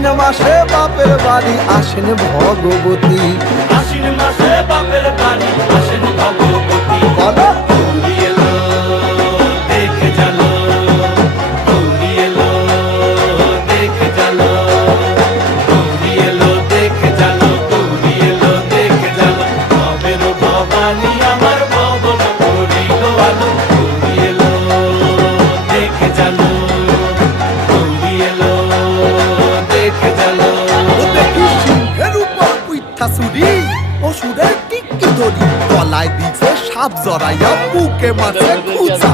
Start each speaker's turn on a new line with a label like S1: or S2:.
S1: আশ্বিন মাসে বাপের বাড়ি আসেন ভগবতী। মাথা চুরি ওষুধের টিকি ধরি গলায় দিছে সাপ জড়াইয়া বুকে মাঝে খুঁজা